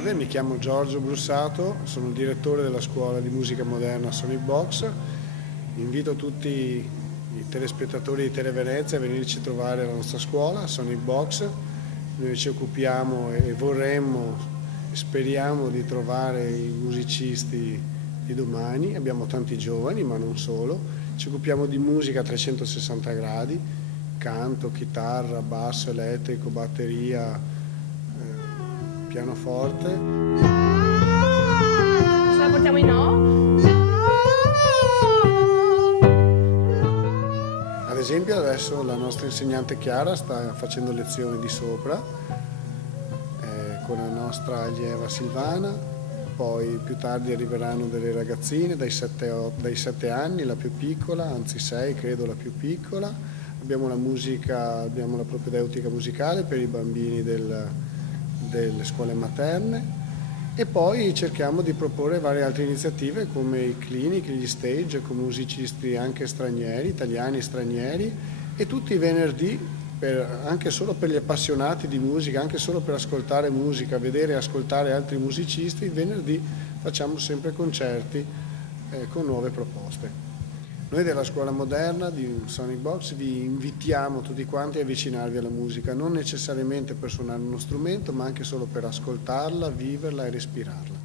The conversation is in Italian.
salve, mi chiamo Giorgio Brussato, sono il direttore della scuola di musica moderna Sonic Box. Invito tutti i telespettatori di Televenezia a venirci a trovare alla nostra scuola Sonic Box. Noi ci occupiamo e vorremmo, speriamo di trovare i musicisti di domani. Abbiamo tanti giovani, ma non solo. Ci occupiamo di musica a 360 gradi, canto, chitarra, basso, elettrico, batteria, pianoforte. Ce la portiamo in O? Ad esempio adesso la nostra insegnante Chiara sta facendo lezioni di sopra con la nostra allieva Silvana, poi più tardi arriveranno delle ragazzine dai 7 anni, la più piccola, anzi 6 credo la più piccola. Abbiamo la musica, abbiamo la propedeutica musicale per i bambini delle scuole materne e poi cerchiamo di proporre varie altre iniziative come i clinic, gli stage con musicisti anche stranieri, italiani e stranieri, e tutti i venerdì, anche solo per gli appassionati di musica, anche solo per ascoltare musica, vedere e ascoltare altri musicisti, il venerdì facciamo sempre concerti con nuove proposte. Noi della scuola moderna di Sonic Box vi invitiamo tutti quanti a avvicinarvi alla musica, non necessariamente per suonare uno strumento, ma anche solo per ascoltarla, viverla e respirarla.